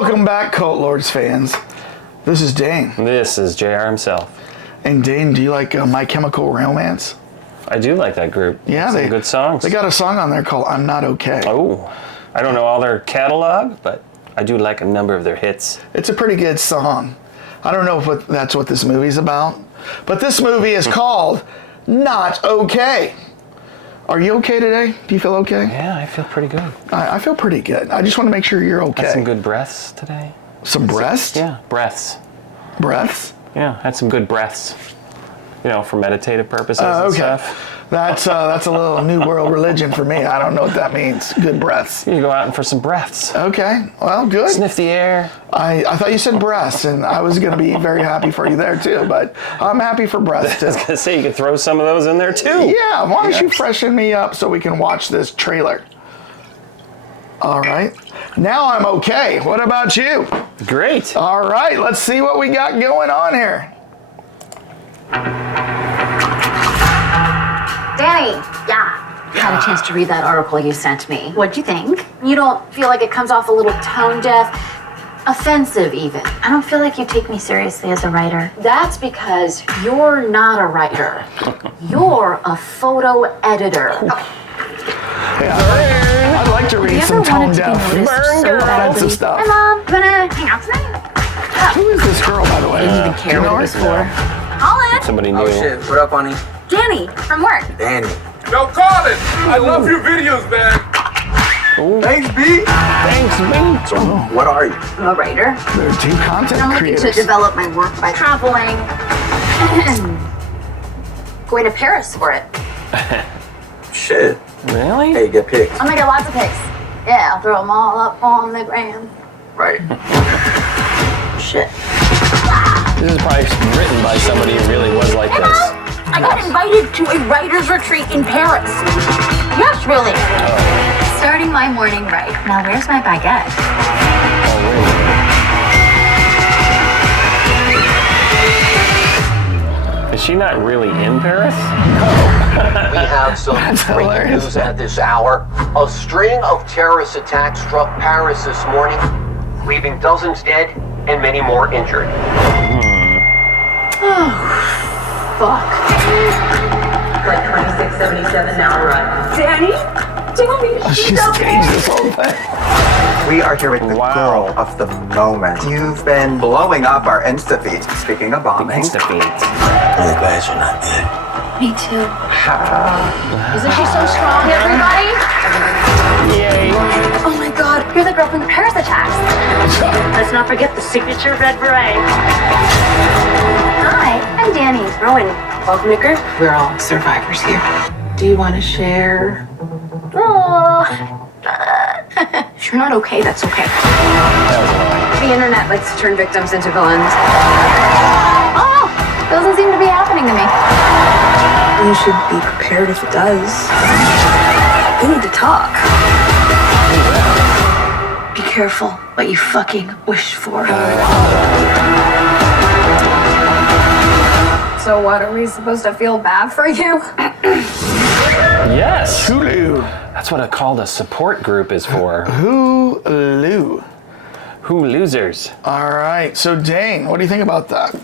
Welcome back, Cult Lords fans. This is Dane. This is JR himself. And Dane, do you like My Chemical Romance? I do like that group. Yeah, some good songs. They got a song on there called I'm Not Okay. Oh, I don't know all their catalog, but I do like a number of their hits. It's a pretty good song. I don't know if that's what this movie's about, but this movie is called Not Okay. Are you okay today? Do you feel okay? Yeah, I feel pretty good. I feel pretty good. I just want to make sure you're okay. Had some good breaths today. Some breaths? Yeah, breaths. Breaths? Yeah, had some good breaths. You know, for meditative purposes and stuff. That's a little new world religion for me. I don't know what that means. Good breaths. You go out and for some breaths. Okay, well, good. Sniff the air. I thought you said breasts, and I was going to be very happy for you there too, but I'm happy for breasts too. I was going to say, you could throw some of those in there too. Yeah, why don't you freshen me up so we can watch this trailer? All right. Now I'm okay. What about you? Great. All right, let's see what we got going on here. Danny, yeah. Had a chance to read that article you sent me. What'd you think? You don't feel like it comes off a little tone deaf? Offensive, even. I don't feel like you take me seriously as a writer. That's because you're not a writer. You're a photo editor. Yeah, I'd like to read some tone deaf, offensive stuff. Hi, Mom. Gonna hang out tonight? Who is this girl, by the way? I didn't even care what it was for. Colin! Somebody new. Oh shit, what up, honey? Danny, from work. Danny. Yo, Colin! I love your videos, man! Thanks, B. Thanks, man. So, what are you? I'm a writer. They're two content I'm looking to creators. develop my work by traveling. Going to Paris for it. Shit. Really? Hey, get picked. I'm gonna get lots of pics. Yeah, I'll throw them all up on the gram. Right. Shit. This is probably written by somebody who really was like Hey, this. Mom! I got invited to a writer's retreat in Paris. Yes, really. Starting my morning right. Now, where's my baguette? Is she not really in Paris? We have some breaking hilarious. news at this hour. A string of terrorist attacks struck Paris this morning, leaving dozens dead and many more injured. Fuck. Flight 2677 now arriving. Danny? Danny, She staged this whole thing. We are here with the girl of the moment. You've been blowing up our Insta feeds. Speaking of bombing. Insta feeds. I'm glad you're not dead. Me too. Isn't she so strong, everybody? Yay. Oh my god, you're the girl from the Paris attacks. Let's not forget the signature red beret. Hi, I'm Danny. Rowan. Welcome to group. We're all survivors here. Do you want to share? Oh. If you're not okay, that's okay. The internet likes to turn victims into villains. Oh, doesn't seem to be happening to me. You should be prepared if it does. We need to talk. Be careful what you fucking wish for. So what, are we supposed to feel bad for you? Yes. Hulu. That's what I called a support group is for. Hulu. Who losers? All right, so Dane, what do you think about that?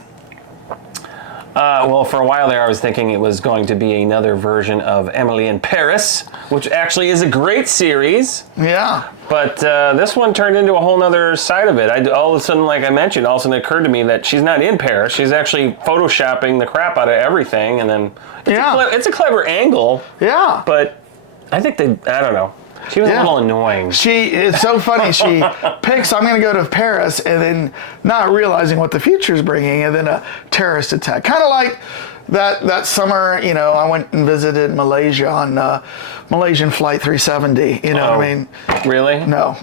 Well, for a while there, I was thinking it was going to be another version of Emily in Paris, which actually is a great series. Yeah. But this one turned into a whole nother side of it. All of a sudden, like I mentioned, all of a sudden it occurred to me that she's not in Paris. She's actually photoshopping the crap out of everything. And then it's a clever angle. Yeah. But I think I don't know. She was a little annoying. It's so funny. She picks, I'm going to go to Paris, and then not realizing what the future's bringing, and then a terrorist attack. Kind of like that summer, I went and visited Malaysia on Malaysian Flight 370. You know what I mean? Really? No.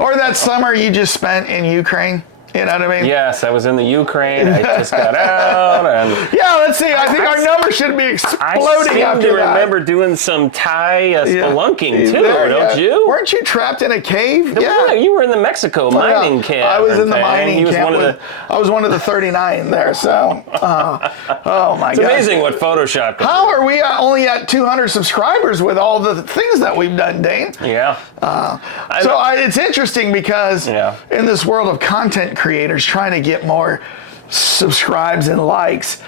Or that summer you just spent in Ukraine. You know what I mean? Yes, I was in the Ukraine. I just got out. And yeah, let's see. I think our number should be exploding I after seem to that. remember doing some Thai spelunking too, don't you? Weren't you trapped in a cave? Yeah, you were in the Mexico mining camp. I was in the thing. mining camp. I was one of the 39 there. So, oh my god! It's amazing what Photoshop can How are we only at at 200 subscribers with all the things that we've done, Dane. Yeah. It's interesting because in this world of content creators trying to get more subscribes and likes,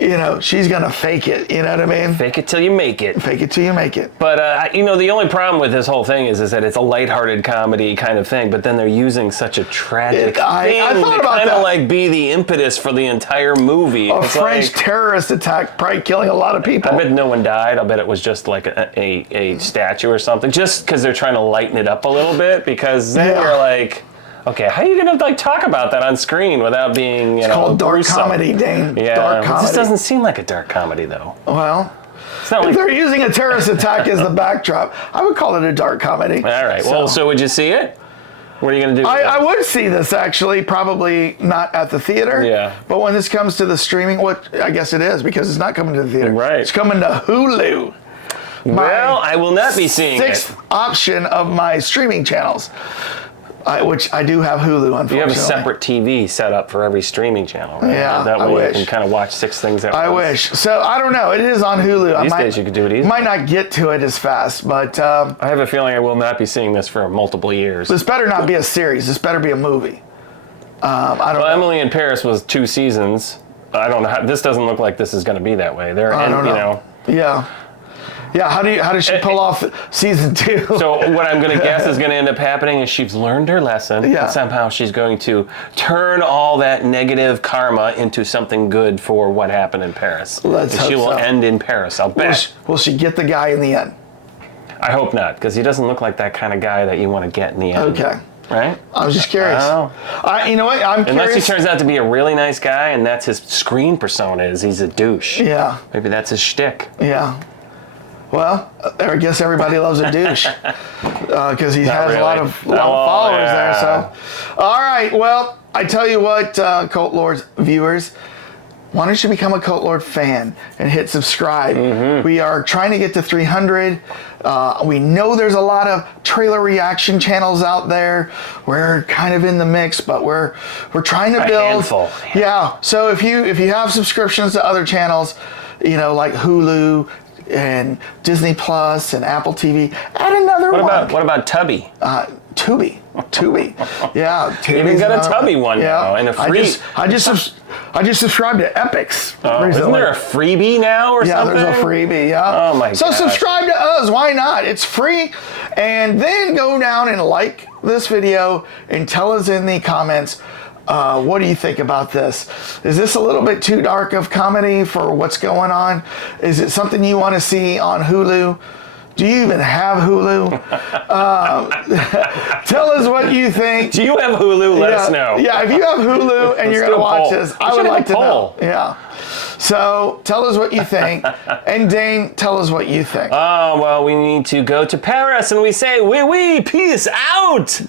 you know, she's gonna fake it. You know what I mean? Fake it till you make it. Fake it till you make it. But you know, the only problem with this whole thing is that it's a lighthearted comedy kind of thing. But then they're using such a tragic thing I thought to about kind that. of like be the impetus for the entire movie. A It's French like, terrorist attack, probably killing a lot of people. I bet no one died. I bet it was just like a statue or something. Just because they're trying to lighten it up a little bit. Because then you're like, okay, how are you gonna like talk about that on screen without being, you know, called dark gruesome? comedy, Dane. Yeah, Dark comedy. this doesn't seem like a dark comedy though. Well, it's not if like. they're using a terrorist attack as the backdrop, I would call it a dark comedy. All right. Well, so would you see it? What are you gonna do? I would see this actually, probably not at the theater. Yeah. But when this comes to the streaming, what I guess it is because it's not coming to the theater. Right. It's coming to Hulu. Well, I will not be seeing Sixth it. option of my streaming channels. Which I do have Hulu, unfortunately. You have a separate TV set up for every streaming channel, right? Yeah, That way I you wish. can kind of watch 6 things at once. I wish. So I don't know. It is on Hulu. These days you could do it easily. Might not get to it as fast, but I have a feeling I will not be seeing this for multiple years. this better not be a series. This better be a movie. I don't know. Emily in Paris was 2 seasons. I don't know. This doesn't look like this is going to be that way. I don't know. You know. Yeah. Yeah, how does she pull off season 2? So what I'm going to guess is going to end up happening is she's learned her lesson, Yeah. and somehow she's going to turn all that negative karma into something good for what happened in Paris. Let's and she hope will so. end in Paris, I'll bet. Will she get the guy in the end? I hope not, because he doesn't look like that kind of guy that you want to get in the end. Okay. Right? I was just curious. Oh. You know what? I'm Unless curious. he turns out to be a really nice guy, and that's his screen persona is he's a douche. Yeah. Maybe that's his shtick. Yeah. Well, I guess everybody loves a douche because he has a lot of followers there. So, all right. Well, I tell you what, Cult Lords viewers, why don't you become a Cult Lord fan and hit subscribe? Mm-hmm. We are trying to get to 300. We know there's a lot of trailer reaction channels out there. We're kind of in the mix, but we're trying to build. Handful. Yeah. So if you have subscriptions to other channels, you know, like Hulu and Disney Plus and Apple TV, add another one. What about Tubby? Tubi. Yeah. You even got a Tubby one now, and a free. I just subscribed to Epix. Isn't there a freebie now or something? Yeah, there's a freebie. Yeah. Oh my god. So subscribe to us. Why not? It's free. And then go down and like this video and tell us in the comments. What do you think about this? Is this a little bit too dark of comedy for what's going on? Is it something you want to see on Hulu? Do you even have Hulu? Tell us what you think. Do you have Hulu? Let us know. Yeah, if you have Hulu and you're going to watch this, I would like to know. Yeah. So tell us what you think. And Dane, tell us what you think. Oh, well, we need to go to Paris and we say, oui, oui, peace out.